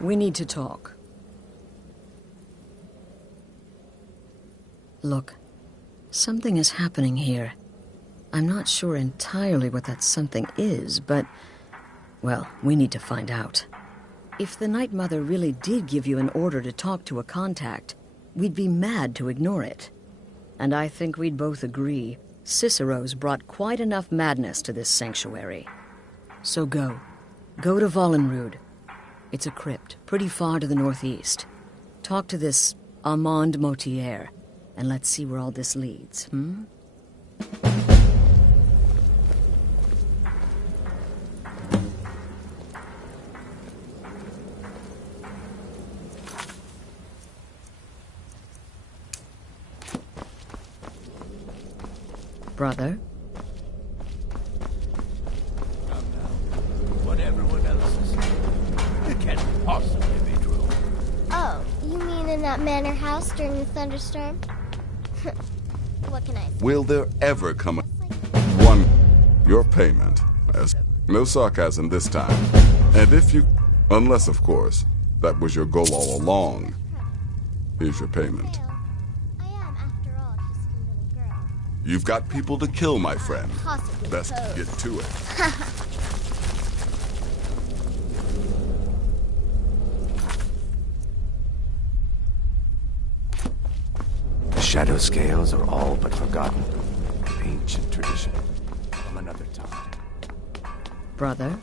We need to talk. Look, something is happening here. I'm not sure entirely what that something is, but... well, we need to find out. If the Night Mother really did give you an order to talk to a contact, we'd be mad to ignore it. And I think we'd both agree, Cicero's brought quite enough madness to this sanctuary. So go. Go to Vollenrude. It's a crypt, pretty far to the northeast. Talk to this Armand Motier, and let's see where all this leads, Brother? Come now. What everyone else is saying. It can't possibly be true. Oh, you mean in that manor house during the thunderstorm? What can I say? Will there ever come your payment? As no sarcasm this time. And if you... unless, of course, that was your goal all along. Here's your payment. I am, after all, just a little girl. You've got people to kill, my friend. Possibly Best pose. get to it. The shadow scales are all but forgotten. Ancient tradition from another time. Brother?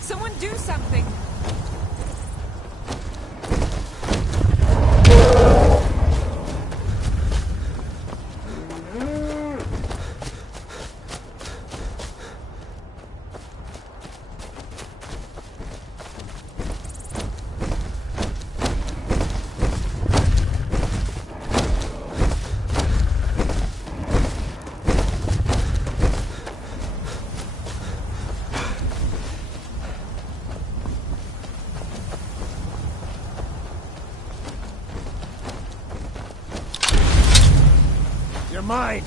Someone do something! mine.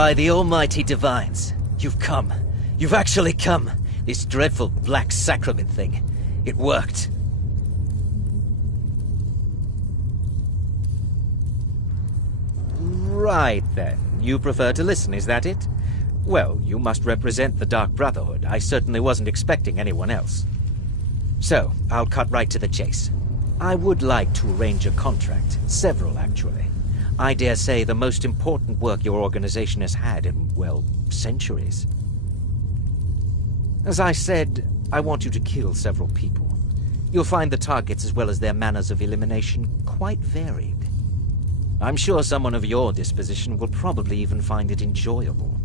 By the almighty divines, you've come. You've actually come. This dreadful black sacrament thing. It worked. Right then. You prefer to listen, is that it? Well, you must represent the Dark Brotherhood. I certainly wasn't expecting anyone else. So, I'll cut right to the chase. I would like to arrange a contract. Several, actually. I dare say the most important work your organization has had in, well, centuries. As I said, I want you to kill several people. You'll find the targets as well as their manners of elimination quite varied. I'm sure someone of your disposition will probably even find it enjoyable.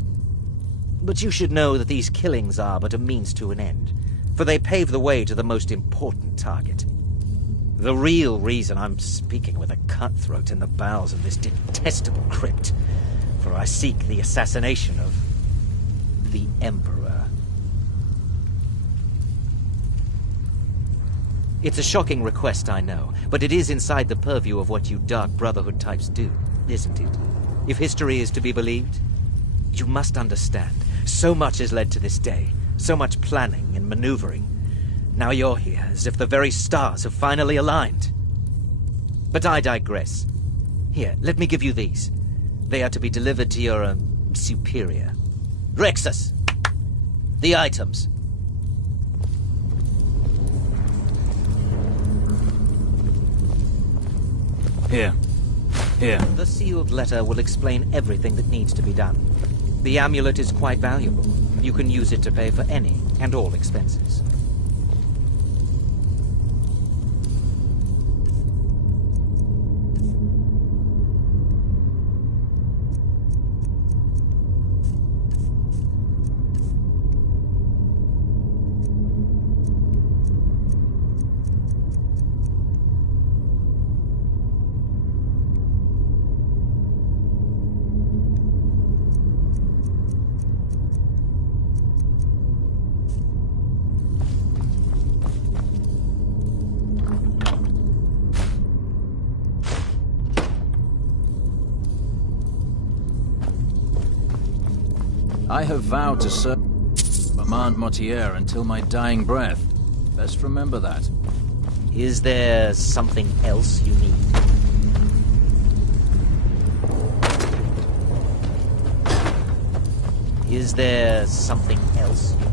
But you should know that these killings are but a means to an end, for they pave the way to the most important target. The real reason I'm speaking with a cutthroat in the bowels of this detestable crypt, for I seek the assassination of the Emperor. It's a shocking request, I know, but it is inside the purview of what you Dark Brotherhood types do, isn't it? If history is to be believed, you must understand, so much has led to this day, so much planning and maneuvering. Now you're here, as if the very stars have finally aligned. But I digress. Here, let me give you these. They are to be delivered to your, superior. Rexus! The items. Here. The sealed letter will explain everything that needs to be done. The amulet is quite valuable. You can use it to pay for any and all expenses. I have vowed to serve Armand Mortier until my dying breath. Best remember that. Is there something else you need? Is there something else you need?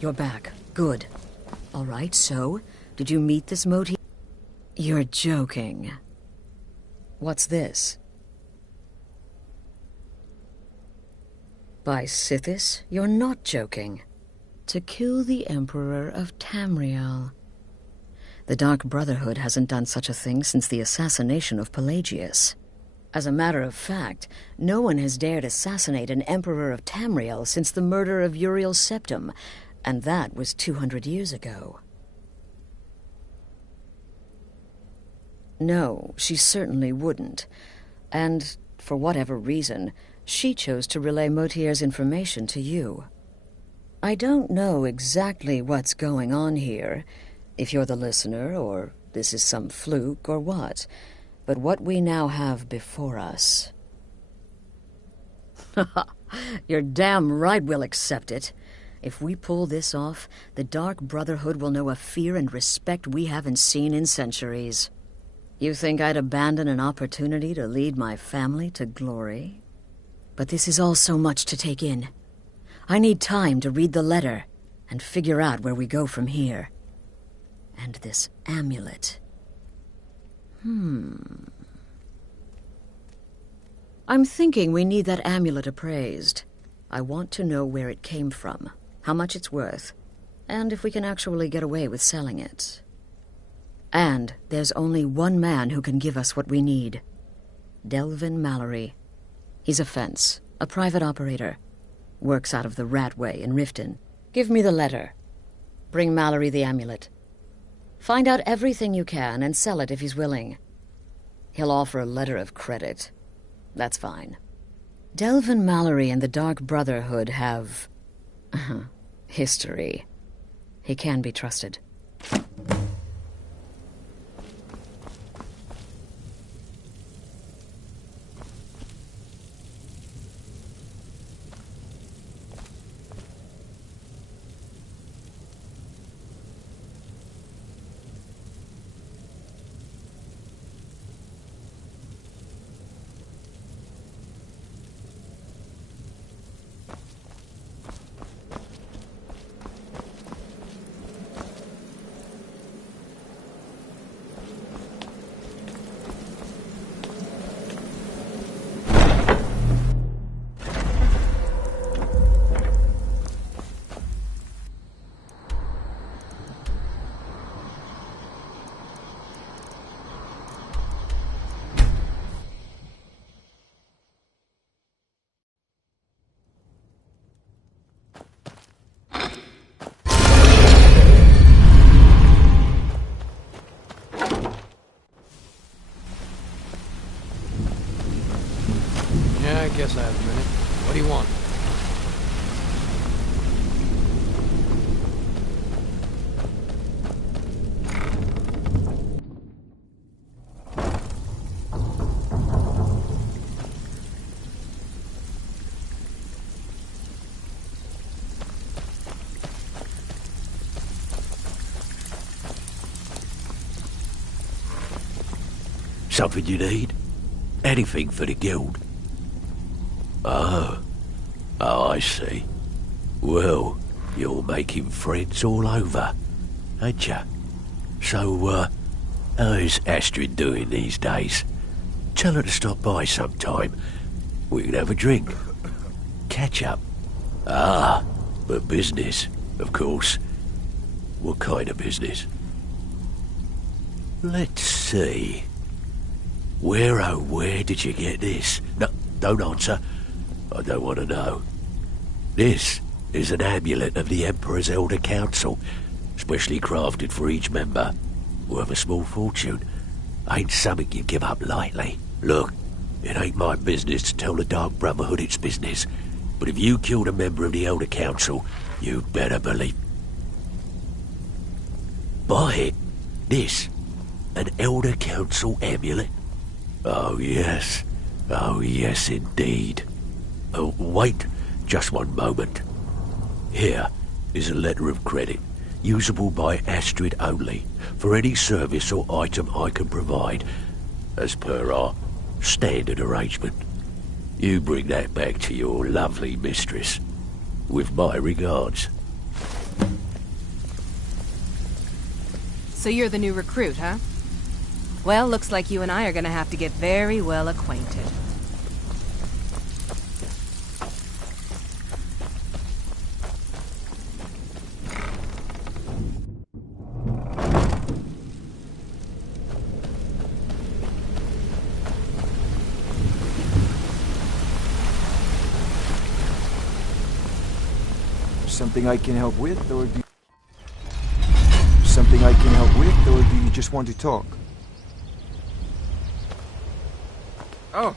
You're back. Good. All right, so, did you meet this motif? You're joking. What's this? By Sithis, you're not joking. To kill the Emperor of Tamriel. The Dark Brotherhood hasn't done such a thing since the assassination of Pelagius. As a matter of fact, no one has dared assassinate an Emperor of Tamriel since the murder of Uriel Septim, and that was 200 years ago. No, she certainly wouldn't. And, for whatever reason, she chose to relay Motier's information to you. I don't know exactly what's going on here, if you're the listener, or this is some fluke, or what. But what we now have before us... You're damn right we'll accept it. If we pull this off, the Dark Brotherhood will know a fear and respect we haven't seen in centuries. You think I'd abandon an opportunity to lead my family to glory? But this is all so much to take in. I need time to read the letter and figure out where we go from here. And this amulet... I'm thinking we need that amulet appraised. I want to know where it came from, how much it's worth, and if we can actually get away with selling it. And there's only one man who can give us what we need. Delvin Mallory. He's a fence, a private operator. Works out of the Ratway in Riften. Give me the letter. Bring Mallory the amulet. Find out everything you can and sell it if he's willing. He'll offer a letter of credit. That's fine. Delvin Mallory and the Dark Brotherhood have... history. He can be trusted. Yeah, I guess I have a minute. What do you want? Something you need? Anything for the guild? Oh, I see. Well, you're making friends all over, ain't ya? So, how's Astrid doing these days? Tell her to stop by sometime. We can have a drink. Catch up. Ah, but business, of course. What kind of business? Let's see. Where did you get this? No, don't answer. I don't want to know. This is an amulet of the Emperor's Elder Council, specially crafted for each member. Worth a small fortune. Ain't something you give up lightly. Look, it ain't my business to tell the Dark Brotherhood its business, but if you killed a member of the Elder Council, you'd better believe... Buy it. This. An Elder Council amulet. Oh, yes. Oh, yes, indeed. Oh, wait just one moment. Here is a letter of credit, usable by Astrid only, for any service or item I can provide, as per our standard arrangement. You bring that back to your lovely mistress, with my regards. So you're the new recruit, huh? Well, looks like you and I are gonna have to get very well acquainted. Something I can help with, or do something I can help with, or do you just want to talk? Oh.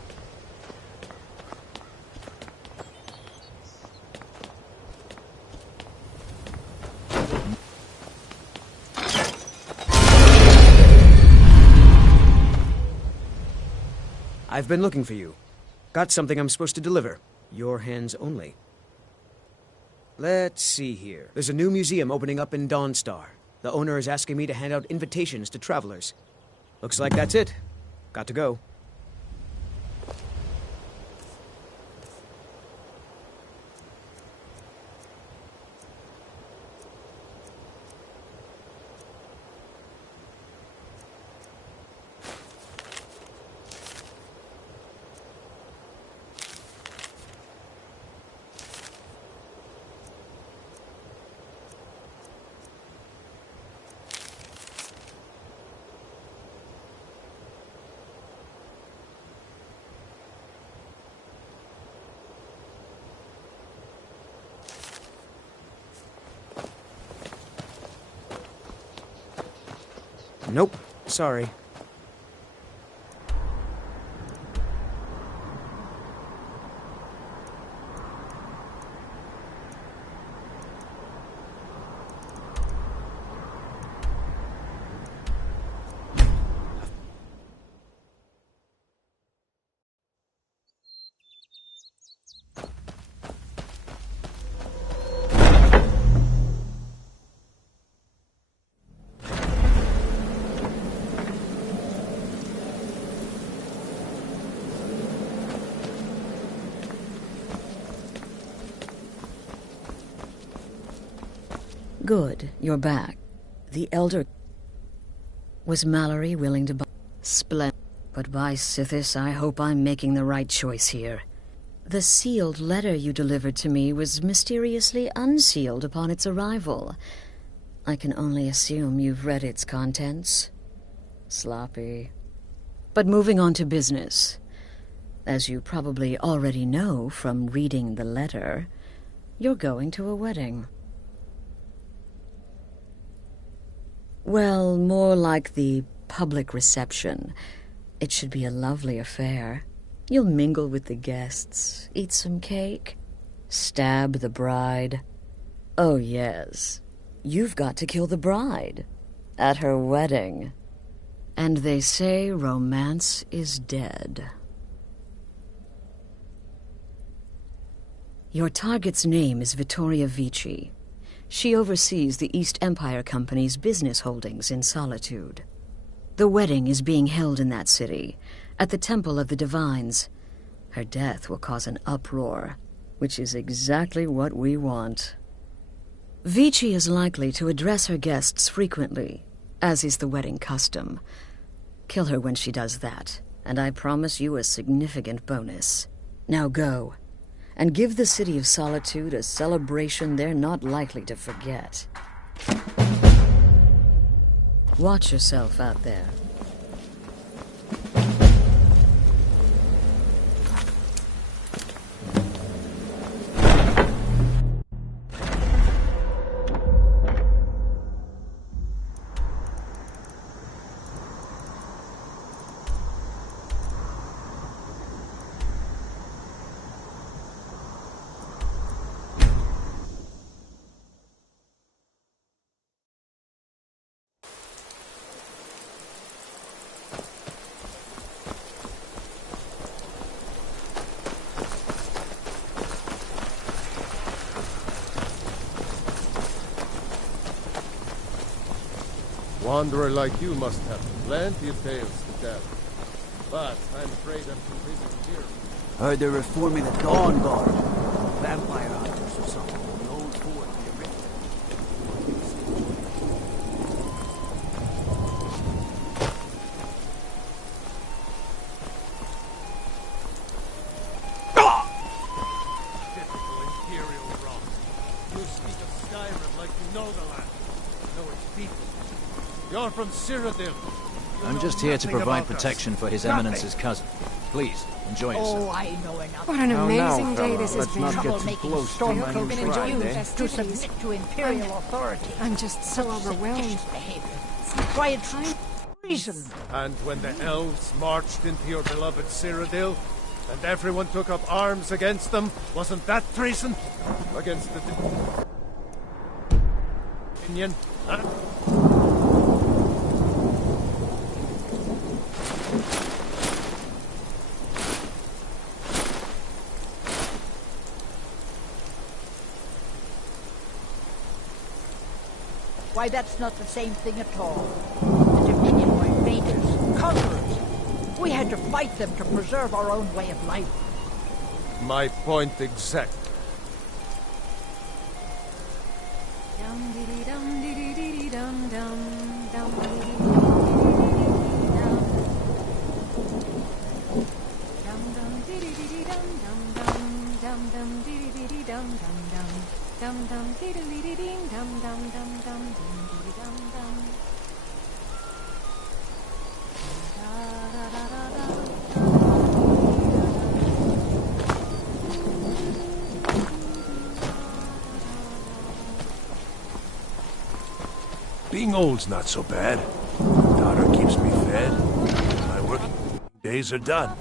I've been looking for you. Got something I'm supposed to deliver. Your hands only. Let's see here. There's a new museum opening up in Dawnstar. The owner is asking me to hand out invitations to travelers. Looks like that's it. Got to go. Nope. Sorry. Good, you're back. The Elder... Was Mallory willing to buy... Splendid. But by Sithis, I hope I'm making the right choice here. The sealed letter you delivered to me was mysteriously unsealed upon its arrival. I can only assume you've read its contents. Sloppy. But moving on to business. As you probably already know from reading the letter, you're going to a wedding. Well, more like the public reception. It should be a lovely affair. You'll mingle with the guests, eat some cake, stab the bride. Oh, yes. You've got to kill the bride. At her wedding. And they say romance is dead. Your target's name is Vittoria Vici. She oversees the East Empire Company's business holdings in Solitude. The wedding is being held in that city, at the Temple of the Divines. Her death will cause an uproar, which is exactly what we want. Vici is likely to address her guests frequently, as is the wedding custom. Kill her when she does that, and I promise you a significant bonus. Now go. And give the City of Solitude a celebration they're not likely to forget. Watch yourself out there. Wanderer like you must have plenty of tales to tell. But I'm afraid I'm too busy here. Heard they're reforming the Dawn Guard. Vampire hunters or something. The old fort near Richmond. You speak of Skyrim like you know the land. Know its people. You're from Cyrodiil. I'm just here to provide protection for His Eminence's cousin. Please, enjoy yourself. Oh, I know enough. What an amazing day this has Let's been. not get too Trouble-making close to my new stormtroopers been shrine, enjoying eh? this. to submit to Imperial authority. I'm just so overwhelmed. Behavior. Why it's reason. And when the elves marched into your beloved Cyrodiil, and everyone took up arms against them, wasn't that treason? Against the Dominion? Huh? Why, that's not the same thing at all. The Dominion were invaders, conquerors. We had to fight them to preserve our own way of life. My point exact. Being old's not so bad. Daughter keeps me fed. My working days are done.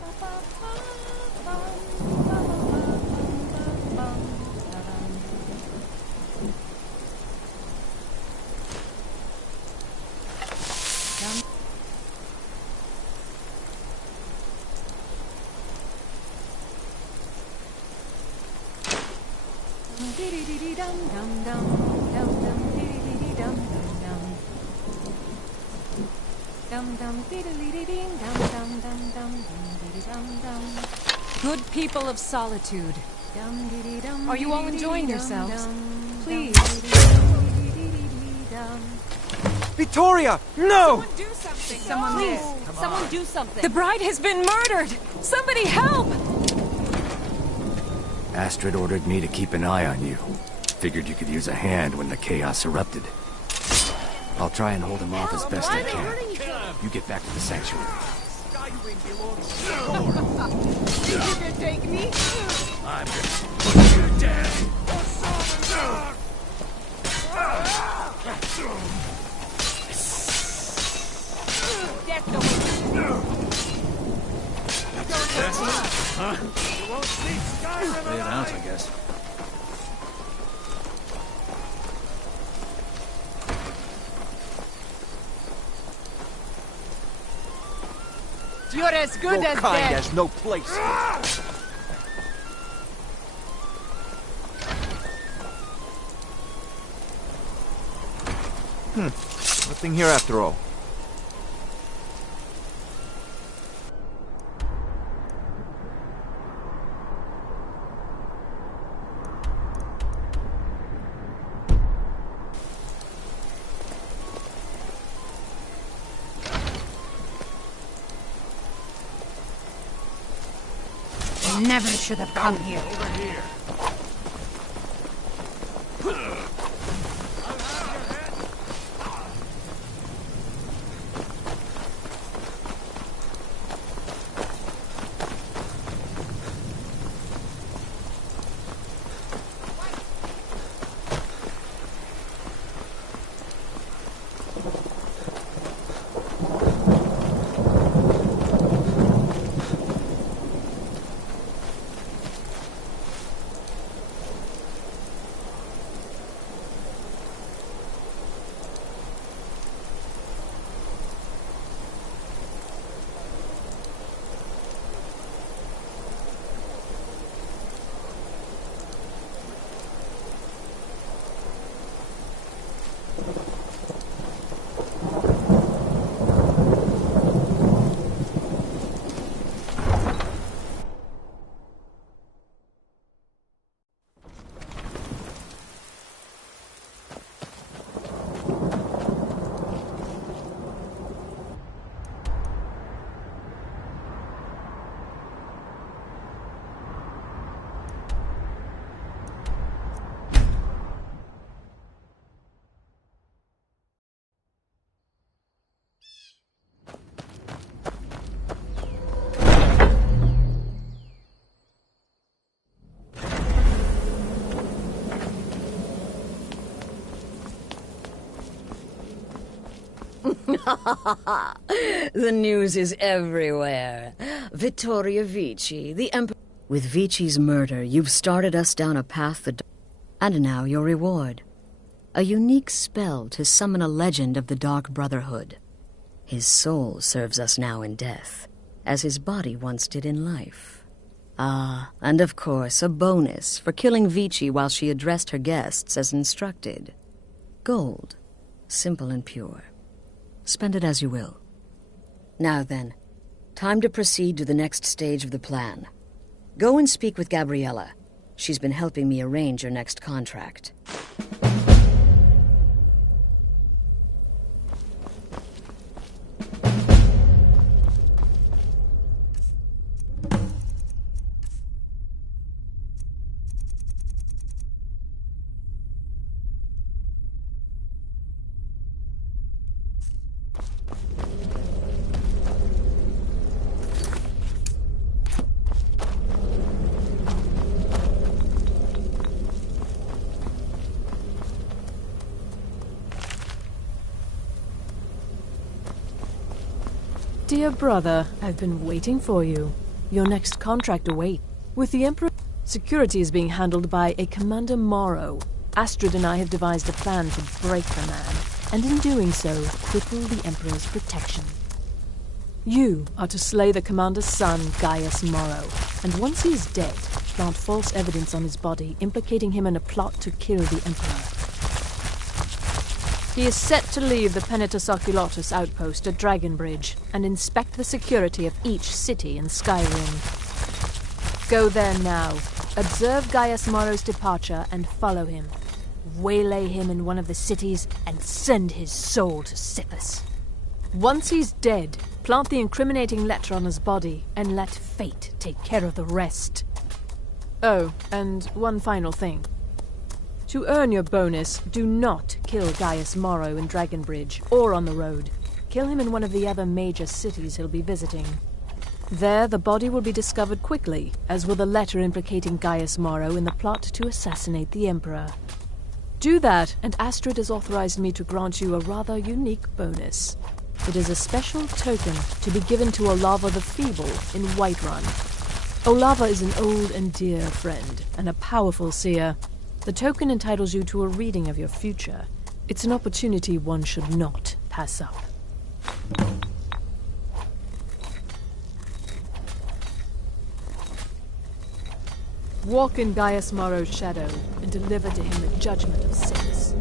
Good people of solitude. Are you all enjoying yourselves? Please. Victoria! No! Do something. Someone please. Someone do something. The bride has been murdered. Somebody help! Astrid ordered me to keep an eye on you. Figured you could use a hand when the chaos erupted. I'll try and hold him off as best I can. You get back to the sanctuary. You can take me? I'm gonna put you down. Death the way. Huh? Lay it out, I guess. You're as good as kind dead. has no place here. Nothing here after all. I never should have come here. Over here. The news is everywhere. Vittoria Vici, the Emperor. With Vici's murder, you've started us down a path that... And now your reward. A unique spell to summon a legend of the Dark Brotherhood. His soul serves us now in death, as his body once did in life. Ah, and of course, a bonus for killing Vici while she addressed her guests as instructed. Gold. Simple and pure. Spend it as you will. Now then, time to proceed to the next stage of the plan. Go and speak with Gabriella. She's been helping me arrange your next contract. Dear brother, I've been waiting for you. Your next contract awaits. With the Emperor, security is being handled by a Commander Morrow. Astrid and I have devised a plan to break the man, and in doing so, cripple the Emperor's protection. You are to slay the Commander's son, Gaius Morrow, and once he is dead, plant false evidence on his body, implicating him in a plot to kill the Emperor. He is set to leave the Penitus Oculatus outpost at Dragonbridge and inspect the security of each city in Skyrim. Go there now, observe Gaius Morrow's departure and follow him. Waylay him in one of the cities and send his soul to Sippus. Once he's dead, plant the incriminating letter on his body and let fate take care of the rest. Oh, and one final thing. To earn your bonus, do not kill Gaius Morrow in Dragonbridge or on the road. Kill him in one of the other major cities he'll be visiting. There, the body will be discovered quickly, as will the letter implicating Gaius Morrow in the plot to assassinate the Emperor. Do that, and Astrid has authorized me to grant you a rather unique bonus. It is a special token to be given to Olava the Feeble in Whiterun. Olava is an old and dear friend, and a powerful seer. The token entitles you to a reading of your future. It's an opportunity one should not pass up. Walk in Gaius Morrow's shadow and deliver to him the judgment of sins.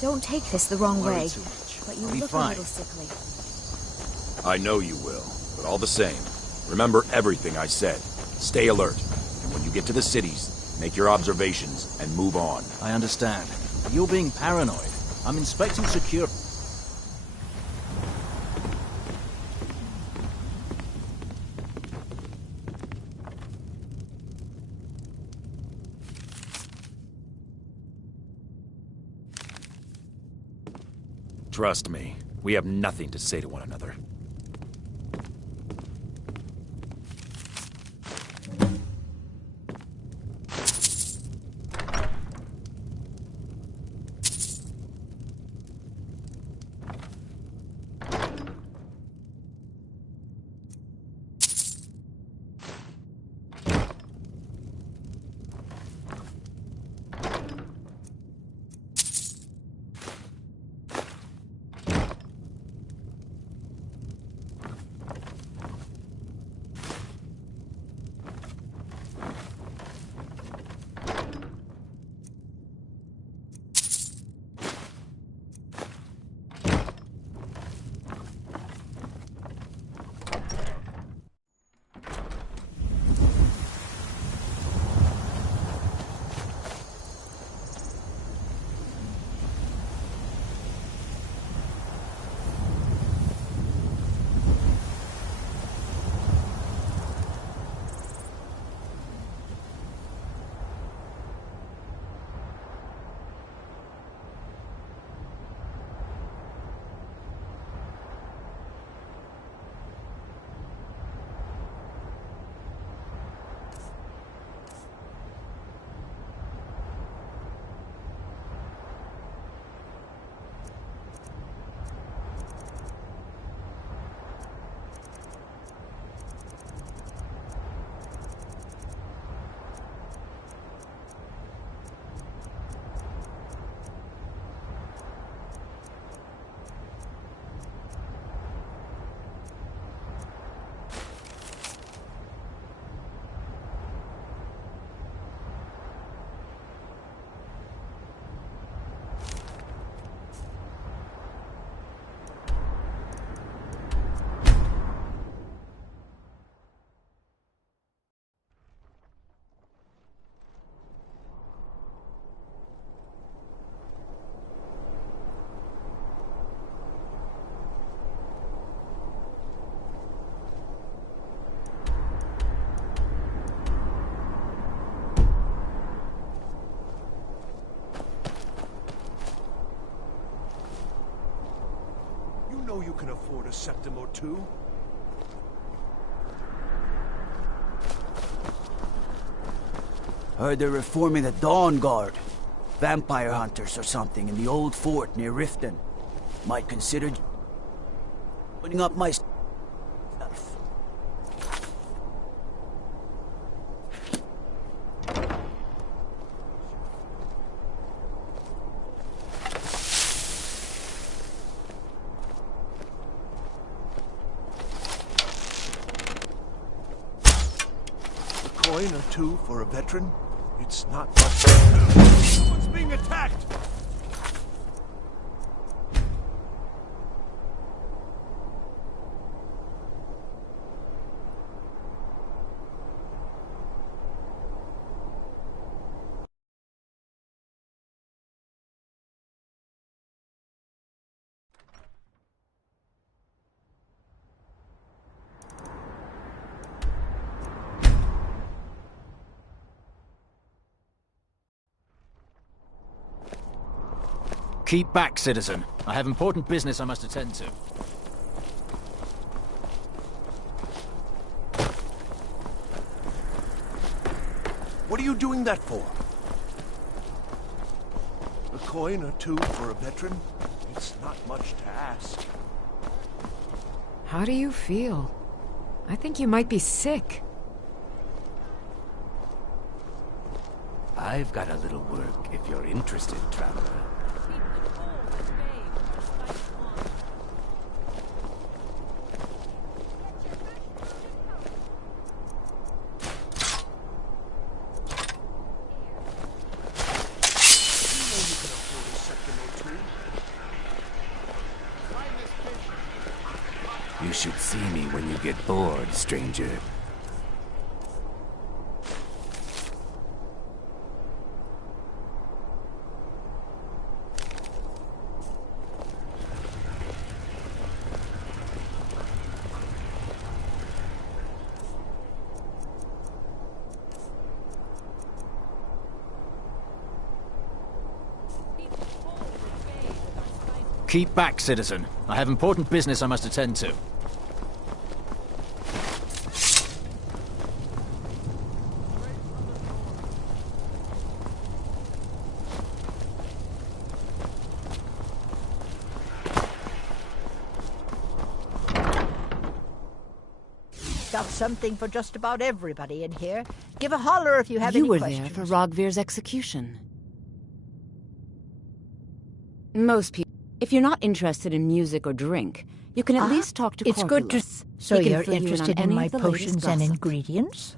Don't take this the wrong way, too much. but you I'll be look fine. a little sickly. I know you will, but all the same, remember everything I said. Stay alert, and when you get to the cities, make your observations and move on. I understand. You're being paranoid. I'm inspecting secure... Trust me, we have nothing to say to one another. can afford a septim or two. Heard they're reforming the Dawn Guard. Vampire hunters or something in the old fort near Riften. Might consider putting up myself. A coin or two for a veteran? It's not much. Someone's being attacked! Keep back, citizen. I have important business I must attend to. What are you doing that for? A coin or two for a veteran? It's not much to ask. How do you feel? I think you might be sick. I've got a little work if you're interested, traveler. You should see me when you get bored, stranger. Keep back, citizen. I have important business I must attend to. Got something for just about everybody in here. Give a holler if you have any questions. You were there for Rogvir's execution. Most people... If you're not interested in music or drink, you can at least talk to It's good to... Corpulus. So He can you're fill you in on interested in any my of the latest potions and gossip. ingredients?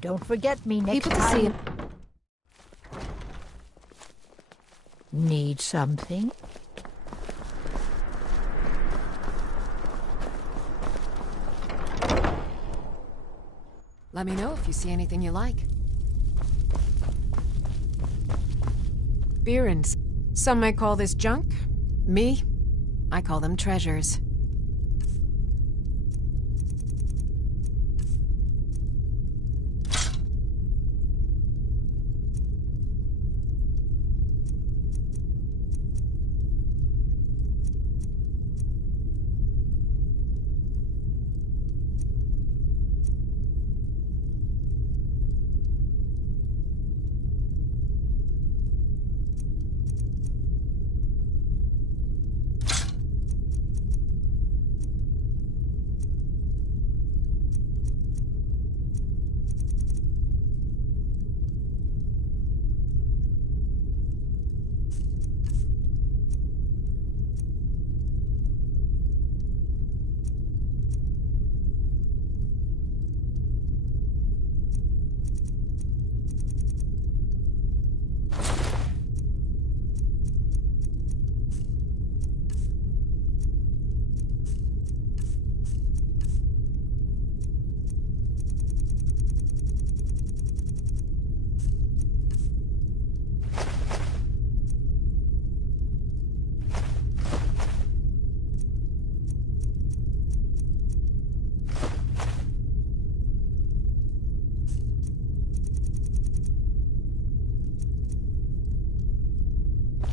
Don't forget me next People to see time. Need something? Let me know if you see anything you like. Beerens. Some may call this junk. Me, I call them treasures.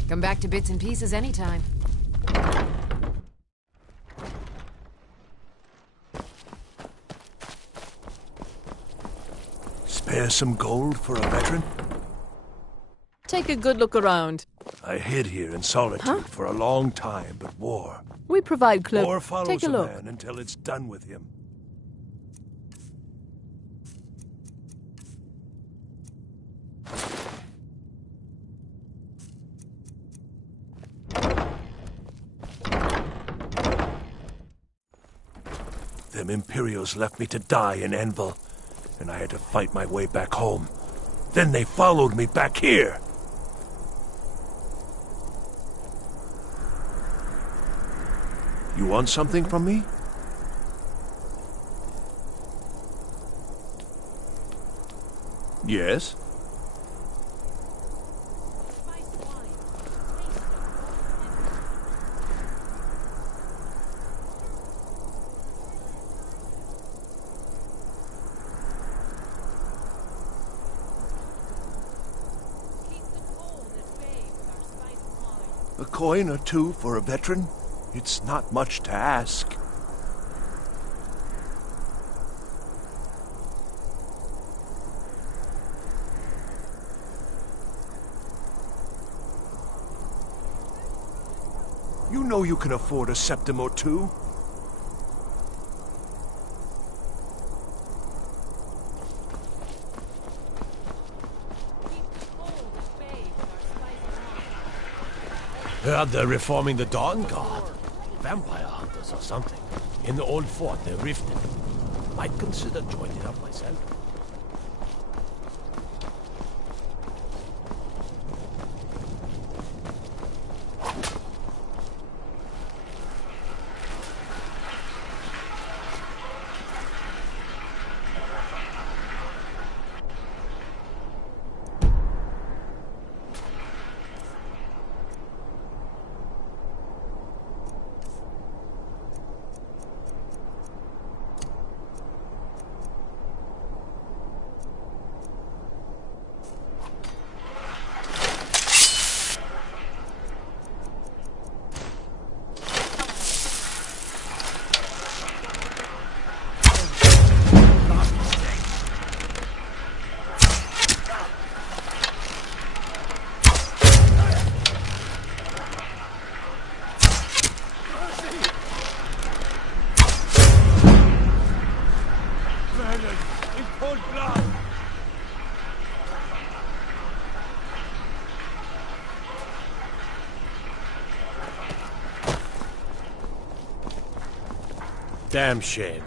Come back to bits and pieces anytime. Spare some gold for a veteran? Take a good look around. I hid here in solitude for a long time, but war. We provide War cloak. follows Take a look. man until it's done with him. Them Imperials left me to die in Envil, and I had to fight my way back home. Then they followed me back here. You want something from me? Yes? A coin or two for a veteran? It's not much to ask. You know you can afford a septim or two. Heard they're reforming the Dawn Guard. Vampire hunters or something. In the old fort, they're rifted. Might consider joining up myself. Damn shame.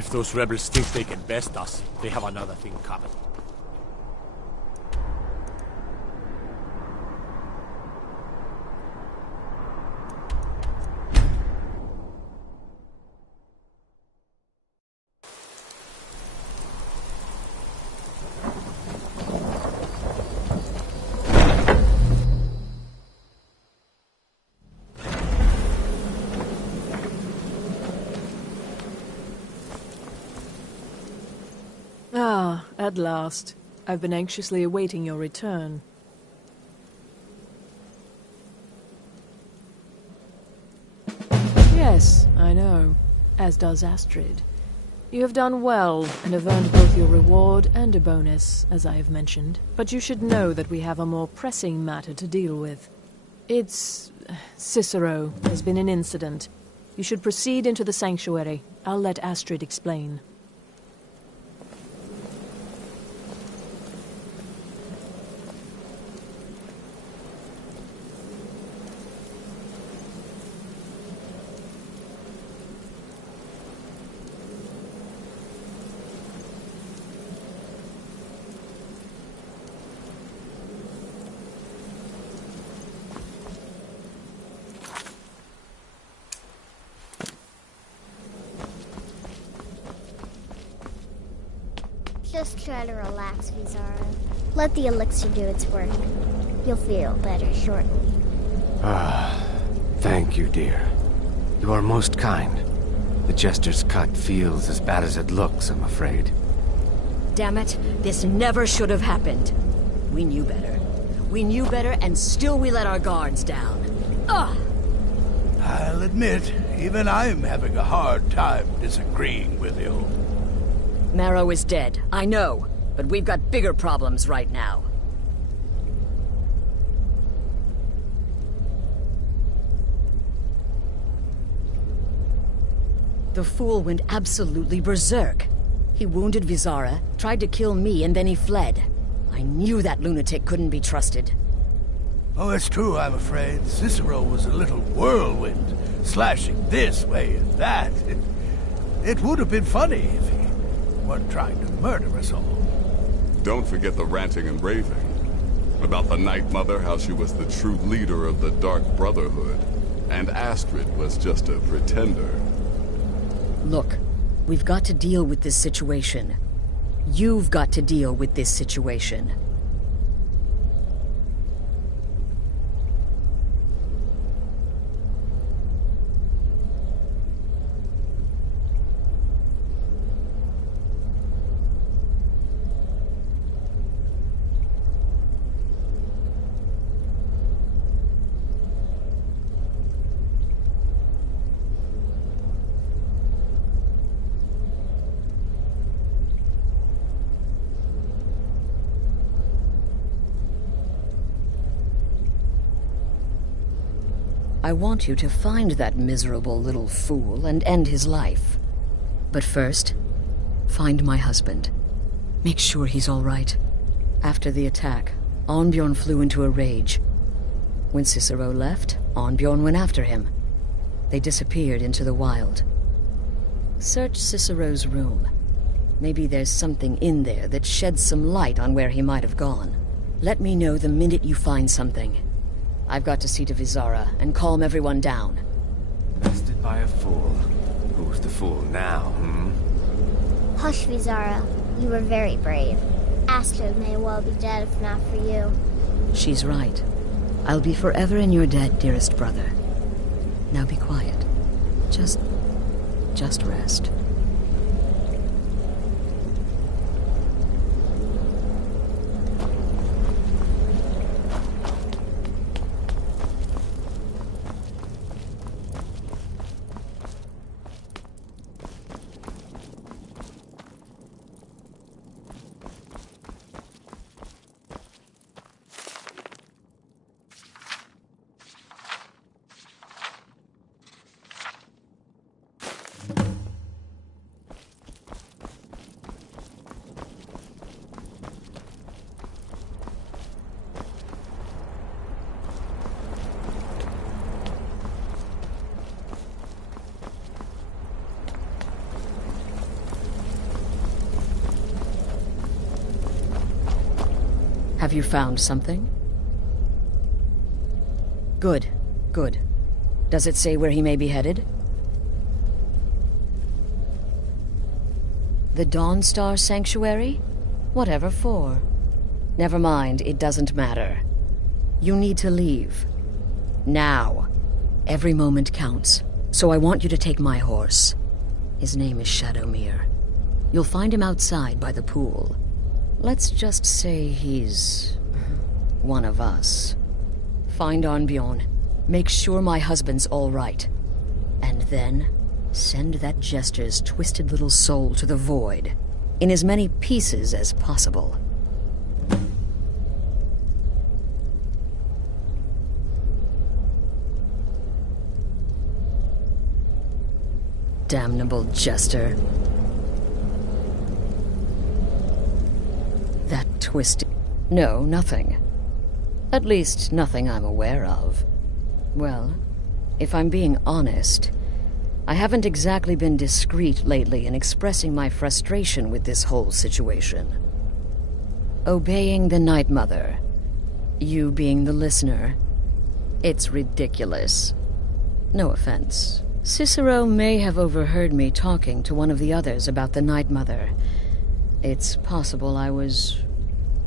If those rebels think they can best us, they have another thing coming. Ah, at last. I've been anxiously awaiting your return. Yes, I know. As does Astrid. You have done well, and have earned both your reward and a bonus, as I have mentioned. But you should know that we have a more pressing matter to deal with. It's... Cicero. There's been an incident. You should proceed into the sanctuary. I'll let Astrid explain. Just try to relax, Vizara. Let the elixir do its work. You'll feel better shortly. Ah, thank you, dear. You are most kind. The Jester's cut feels as bad as it looks, I'm afraid. Damn it, this never should have happened. We knew better. We knew better, and still we let our guards down. Ugh! I'll admit, even I'm having a hard time disagreeing with you. Marrow is dead, I know, but we've got bigger problems right now. The fool went absolutely berserk. He wounded Vizara, tried to kill me, and then he fled. I knew that lunatic couldn't be trusted. Oh, it's true, I'm afraid. Cicero was a little whirlwind, slashing this way and that. It would have been funny if he weren't trying to murder us all. Don't forget the ranting and raving. About the Night Mother, how she was the true leader of the Dark Brotherhood, and Astrid was just a pretender. Look, we've got to deal with this situation. You've got to deal with this situation. I want you to find that miserable little fool and end his life. But first, find my husband. Make sure he's all right. After the attack, Arnbjorn flew into a rage. When Cicero left, Arnbjorn went after him. They disappeared into the wild. Search Cicero's room. Maybe there's something in there that sheds some light on where he might have gone. Let me know the minute you find something. I've got to see to Vizara and calm everyone down. Bested by a fool. Who's the fool now, Hush, Vizara. You were very brave. Astrid may well be dead if not for you. She's right. I'll be forever in your debt, dearest brother. Now be quiet. Just rest. Have you found something? Good, good. Does it say where he may be headed? The Dawnstar Sanctuary? Whatever for. Never mind, it doesn't matter. You need to leave. Now. Every moment counts, so I want you to take my horse. His name is Shadowmere. You'll find him outside by the pool. Let's just say he's one of us. Find Arnbjorn. Make sure my husband's all right. And then send that jester's twisted little soul to the void, in as many pieces as possible. Damnable jester. That twisted... No, nothing. At least, nothing I'm aware of. Well, if I'm being honest, I haven't exactly been discreet lately in expressing my frustration with this whole situation. Obeying the Night Mother, you being the listener, it's ridiculous. No offense. Cicero may have overheard me talking to one of the others about the Night Mother. It's possible I was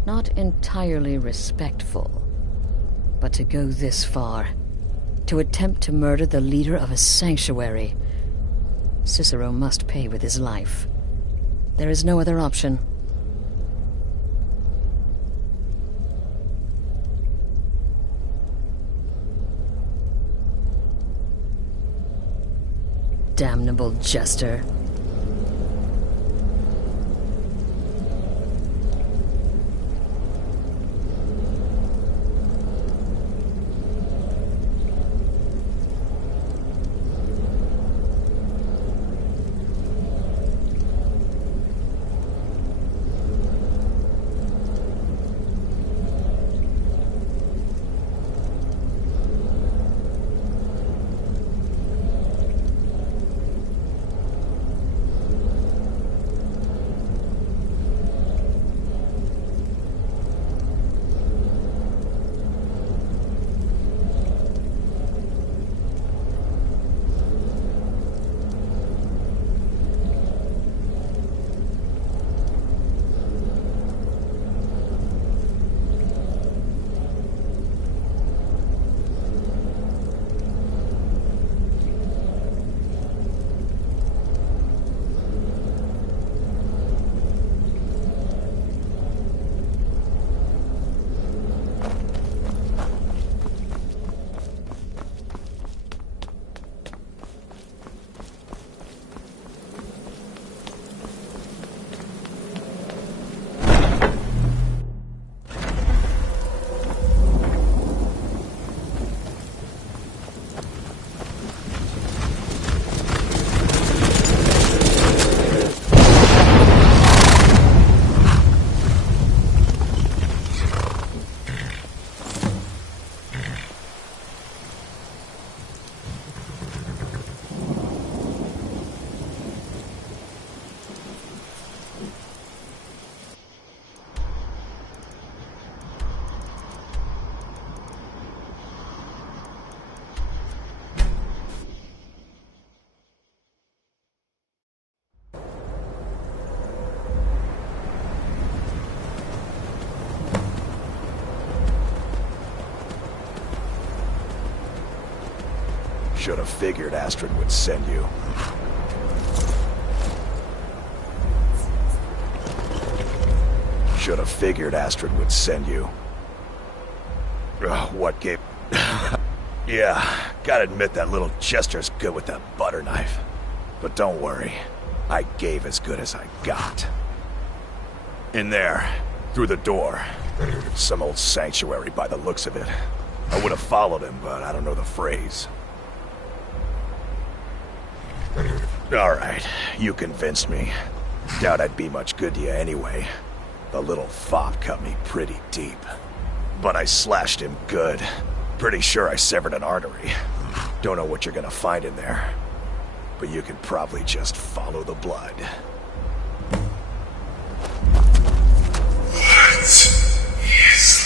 not entirely respectful. But to go this far, to attempt to murder the leader of a sanctuary, Cicero must pay with his life. There is no other option. Damnable jester. Should have figured Astrid would send you. Should have figured Astrid would send you. Ugh, what gave... Yeah, gotta admit that little jester's good with that butter knife. But don't worry, I gave as good as I got. In there, through the door. Some old sanctuary by the looks of it. I would have followed him, but I don't know the phrase. Alright, you convinced me. Doubt I'd be much good to you anyway. The little fop cut me pretty deep. But I slashed him good. Pretty sure I severed an artery. Don't know what you're gonna find in there. But you can probably just follow the blood. What is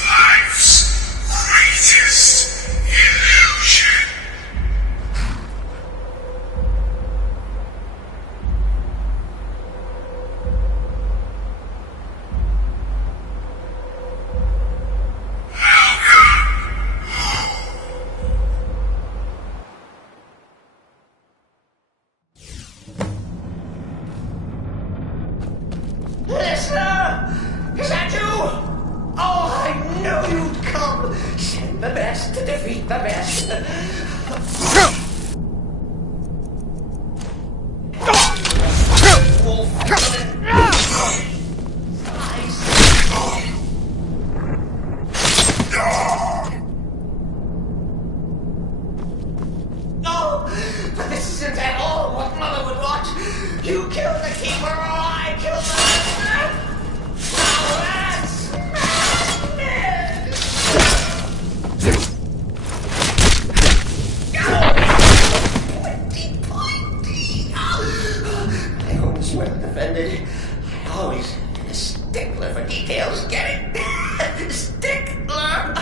Send the best to defeat the best. No, but this isn't at all what Mother would want. You kill the keeper or I kill the master. Now that's I hope it's well defended. I always been a stickler for details. Get it? Stickler.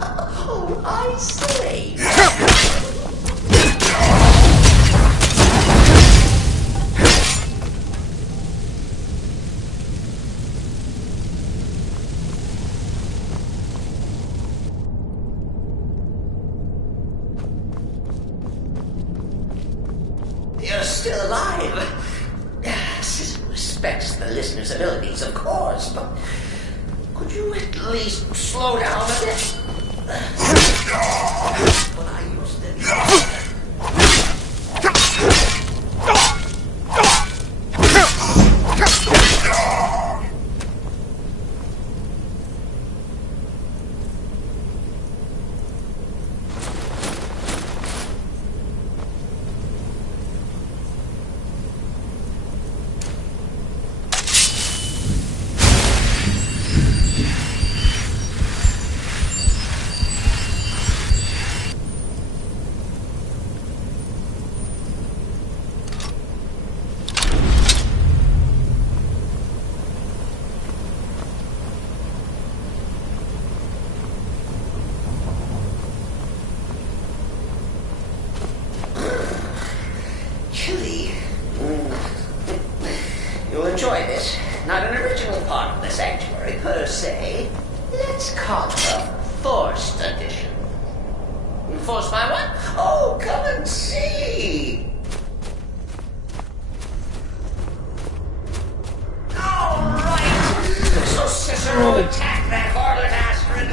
Oh, I say. You're still alive. Citizen respects the listener's abilities, of course, but could you at least slow down a bit? When I used to chilly. You'll enjoy this. Not an original part of the sanctuary per se. Let's call it a forced addition. Forced by what? Oh, come and see. All right. So Cicero attacked that harlot Astrid.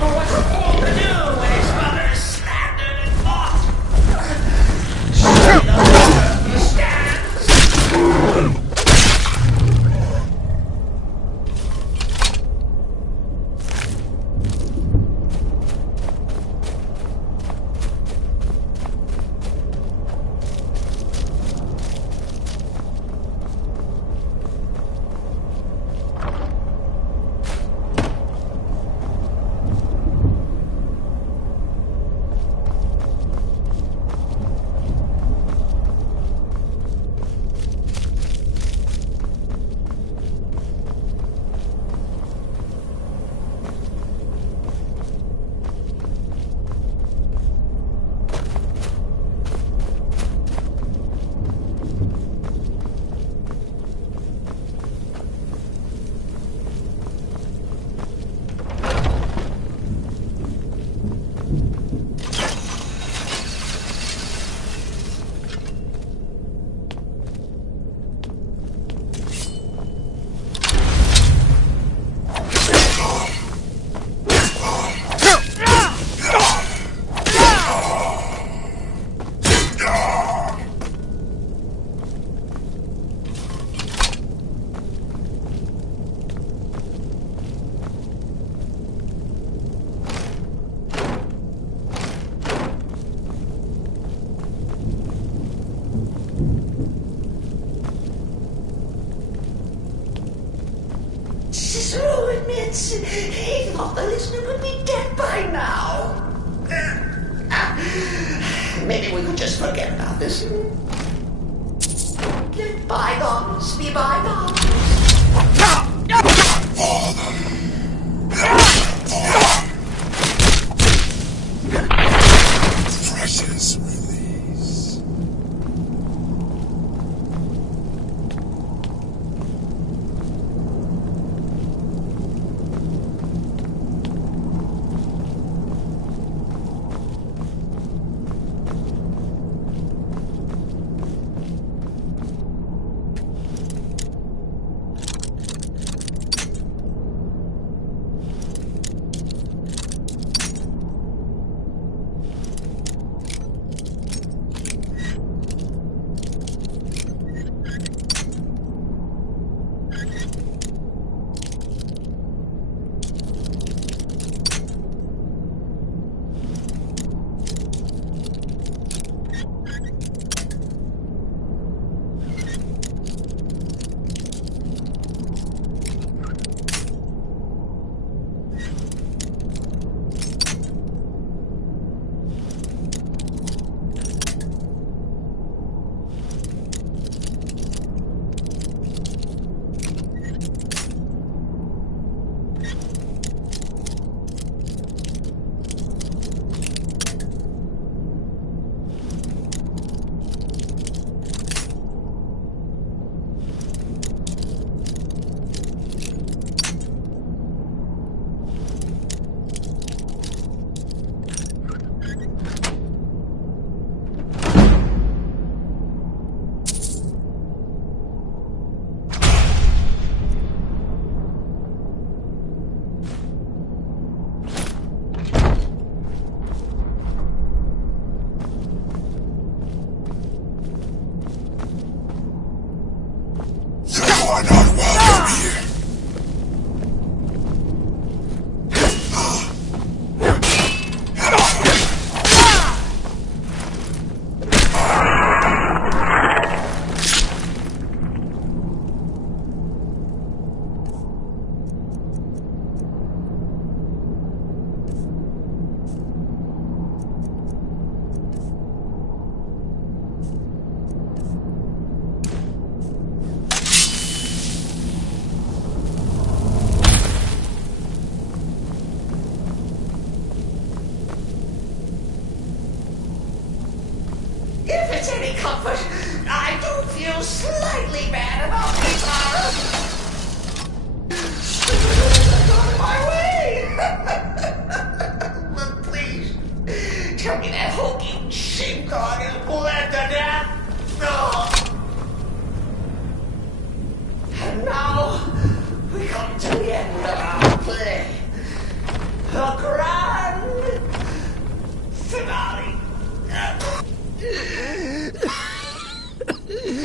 What's a fool to do when his mother is slandered and fought? You stand. Cicero admits he thought the listener would be dead by now. Maybe we could just forget about this. Let bygones be bygones. Precious release. to the end of our play. The grand finale.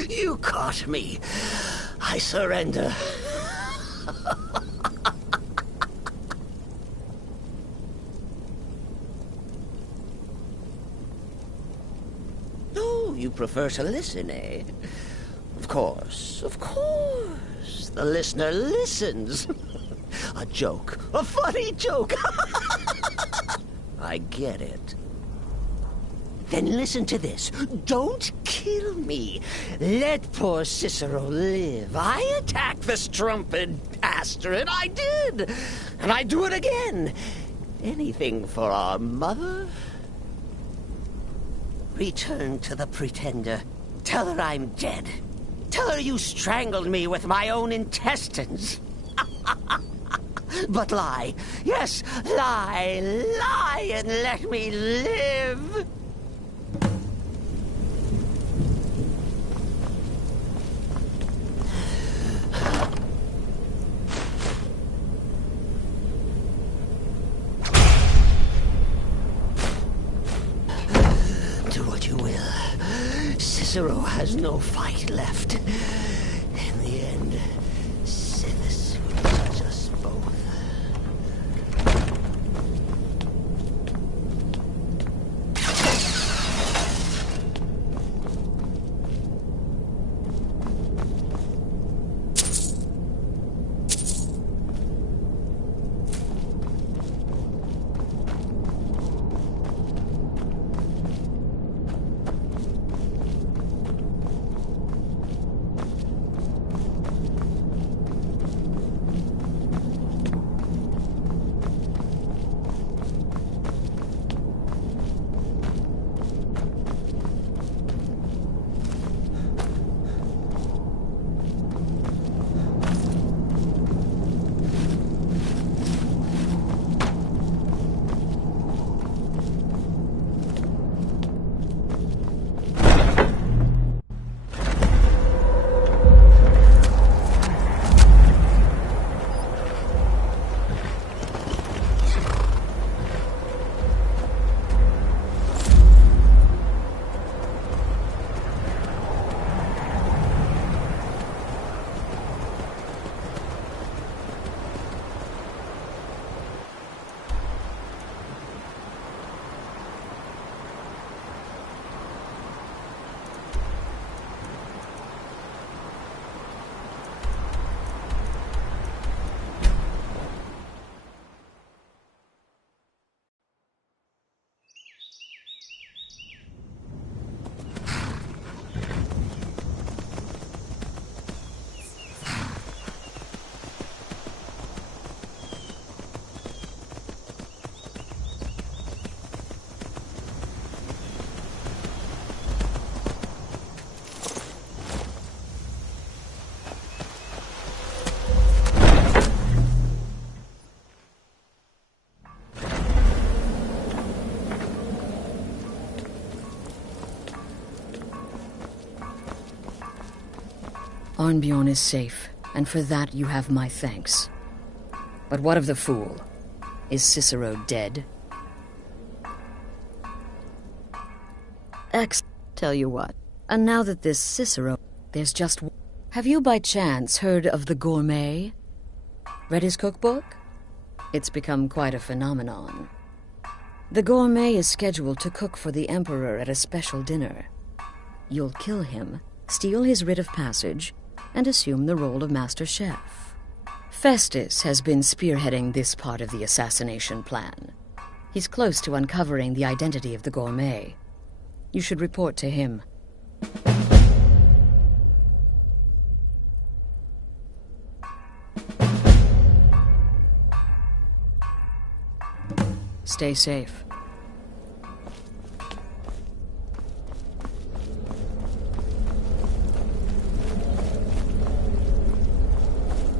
You caught me. I surrender. Oh, you prefer to listen, eh? Of course, of course. The listener listens. A joke. A funny joke. I get it. Then listen to this. Don't kill me. Let poor Cicero live. I attacked the strumpet bastard. I did. And I do it again. Anything for our mother? Return to the Pretender. Tell her I'm dead. Tell her you strangled me with my own intestines. But lie. Yes, lie. Lie and let me live. Do what you will. Cicero has no fight left. In the end, Sinis will judge us both. Arnbjorn is safe, and for that you have my thanks. But what of the fool? Is Cicero dead? Tell you what, and now that this Cicero, there's just... Have you by chance heard of the gourmet? Read his cookbook? It's become quite a phenomenon. The gourmet is scheduled to cook for the Emperor at a special dinner. You'll kill him, steal his writ of passage, and assume the role of Master Chef. Festus has been spearheading this part of the assassination plan. He's close to uncovering the identity of the gourmet. You should report to him. Stay safe.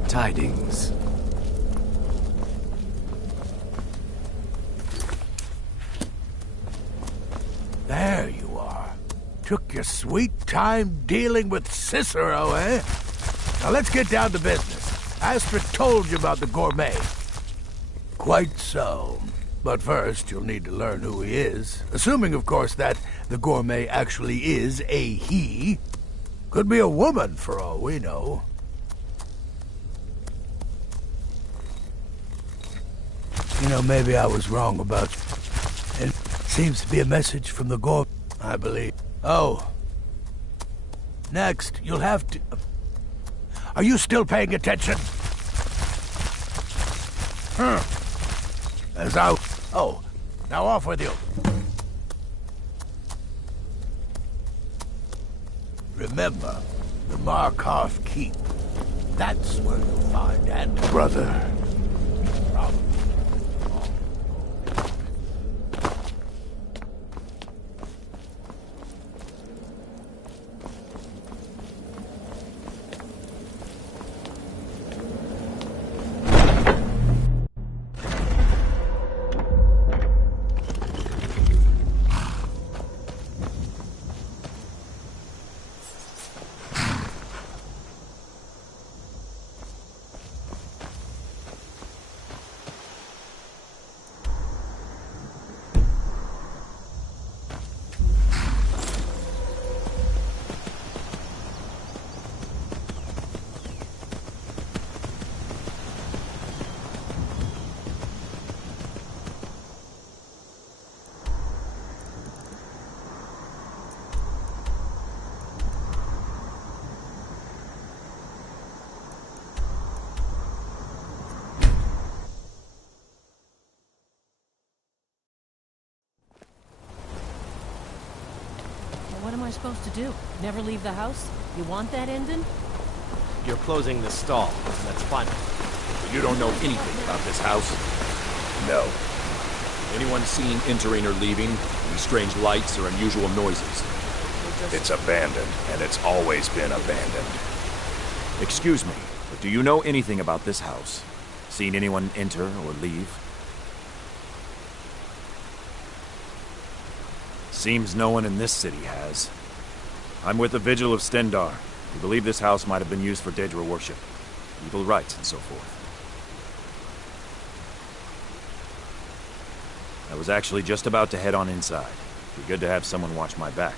Tidings. There you are. Took your sweet time dealing with Cicero, eh? Now let's get down to business. Astrid told you about the gourmet. Quite so. But first, you'll need to learn who he is. Assuming, of course, that the gourmet actually is a he. Could be a woman, for all we know. You know, maybe I was wrong about... It seems to be a message from the gourmet, I believe. Oh. Next, you'll have to... Are you still paying attention? As I... Oh, now off with you. Remember, the Markov Keep. That's where you'll find and... Brother. What am I supposed to do? Never leave the house? You want that ending? You're closing the stall. That's fine. But you don't know anything about this house? No. Anyone seen entering or leaving? Any strange lights or unusual noises? It's abandoned, and it's always been abandoned. Excuse me, but do you know anything about this house? Seen anyone enter or leave? Seems no one in this city has. I'm with the Vigil of Stendar. We believe this house might have been used for Daedra worship, evil rites, and so forth. I was actually just about to head on inside. Be good to have someone watch my back.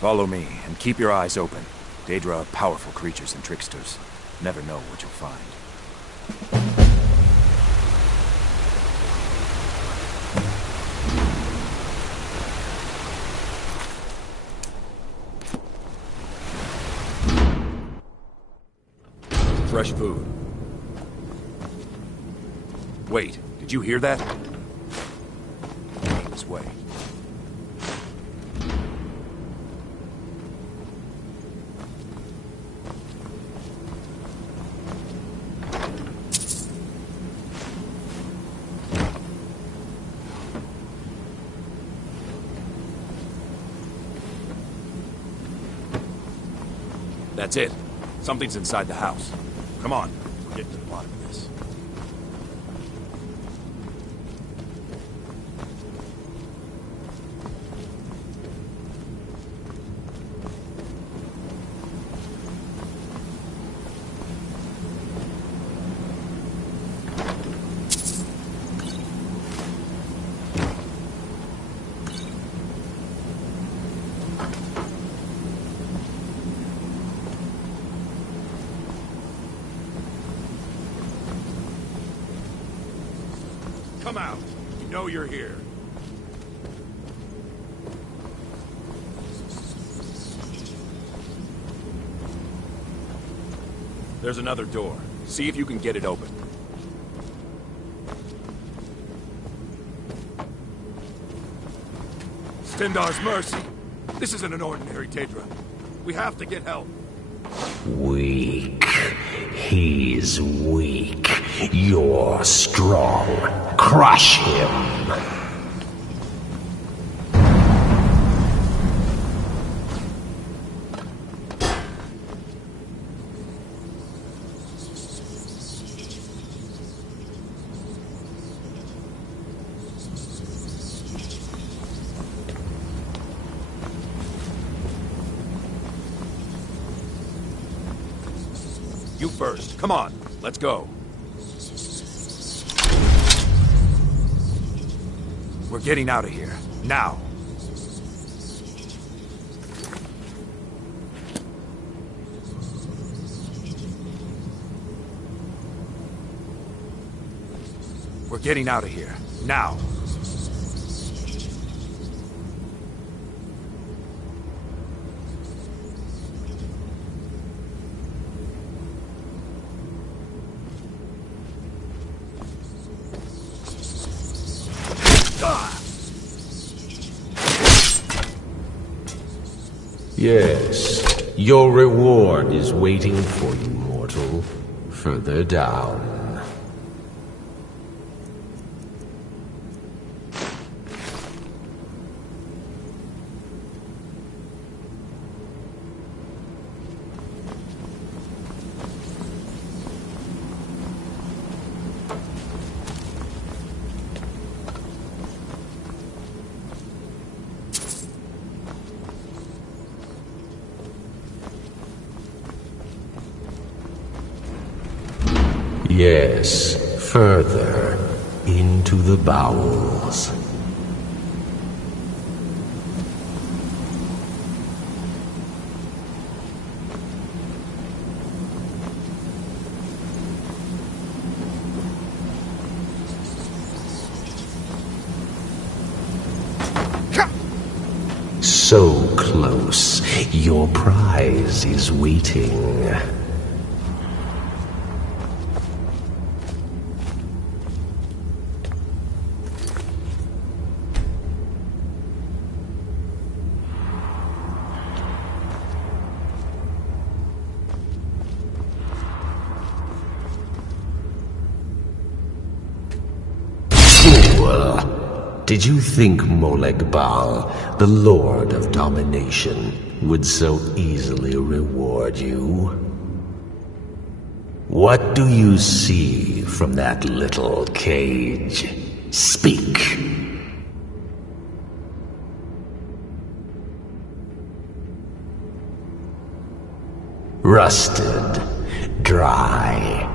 Follow me, and keep your eyes open. Daedra are powerful creatures and tricksters. Never know what you'll find. Fresh food. Wait, did you hear that? This way. That's it. Something's inside the house. Come on, we're getting to the bottom of this. Come out. You know you're here. There's another door. See if you can get it open. Stendar's mercy. This isn't an ordinary Daedra. We have to get help. Weak. He's weak. You're strong. Crush him. You first. Come on, let's go. We're getting out of here. Now. We're getting out of here. Now. Yes, your reward is waiting for you, mortal. Further down. Yes, further into the bowels. So close, your prize is waiting. Did you think Molegbal, the Lord of Domination, would so easily reward you? What do you see from that little cage? Speak! Rusted, dry.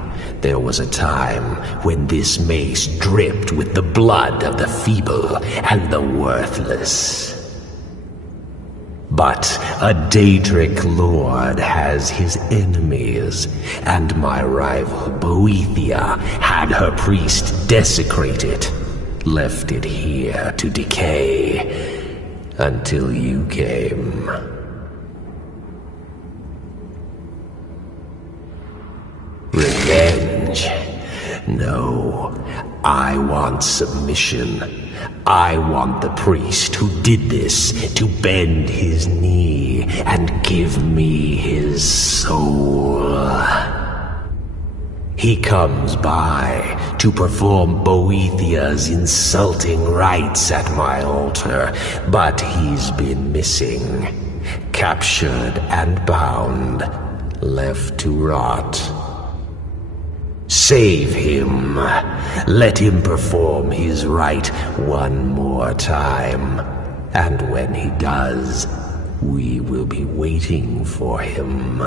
There was a time when this mace dripped with the blood of the feeble and the worthless. But a Duckric Lord has his enemies, and my rival Boethia had her priest desecrate it, left it here to decay, until you came. Revenge? No, I want submission. I want the priest who did this to bend his knee and give me his soul. He comes by to perform Boethia's insulting rites at my altar, but he's been missing, captured and bound, left to rot. Save him. Let him perform his rite one more time. And when he does, we will be waiting for him.